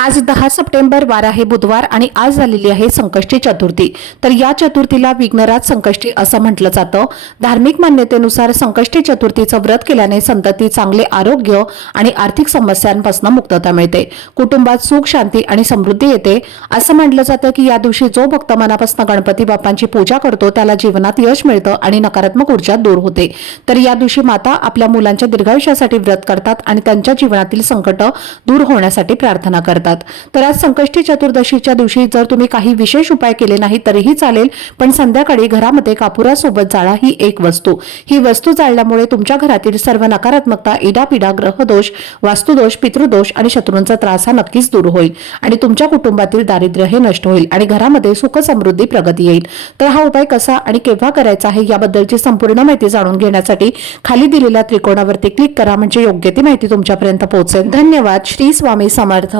आज दहा सप्टेंबर वार आहे बुधवार आणि आज झालेली आहे संकष्टी चतुर्थी. तर या चतुर्थीला विघ्नराज संकष्टी असं म्हटलं जातं. धार्मिक मान्यतेनुसार संकष्टी चतुर्थीचं व्रत केल्याने संतती चांगले आरोग्य आणि आर्थिक समस्यांपासून मुक्तता मिळते. कुटुंबात सुख शांती आणि समृद्धी येते. असं म्हटलं जातं की या दिवशी जो भक्त मनापासून गणपती बाप्पांची पूजा करतो त्याला जीवनात यश मिळतं आणि नकारात्मक ऊर्जा दूर होते. तर या दिवशी माता आपल्या मुलांच्या दीर्घायुष्यासाठी व्रत करतात आणि त्यांच्या जीवनातील संकट दूर होण्यासाठी प्रार्थना करतात. तर आज संकष्टी चतुर्दशीच्या दिवशी जर तुम्ही काही विशेष उपाय केले नाही तरीही चालेल पण संध्याकाळी घरामध्ये कापुरासोबत जाळा ही एक वस्तू. ही वस्तू जाळल्यामुळे तुमच्या घरातील सर्व नकारात्मकता इडापिडा ग्रहदोष वास्तुदोष पितृदोष आणि शत्रूंचा त्रास हा नक्कीच दूर होईल आणि तुमच्या कुटुंबातील दारिद्र्य हे नष्ट होईल आणि घरामध्ये सुख समृद्धी प्रगती येईल. तर हा उपाय कसा आणि केव्हा करायचा आहे याबद्दलची संपूर्ण माहिती जाणून घेण्यासाठी खाली दिलेल्या त्रिकोणावरती क्लिक करा म्हणजे योग्य ती माहिती तुमच्यापर्यंत पोहोचेल. धन्यवाद. श्री स्वामी समर्थ.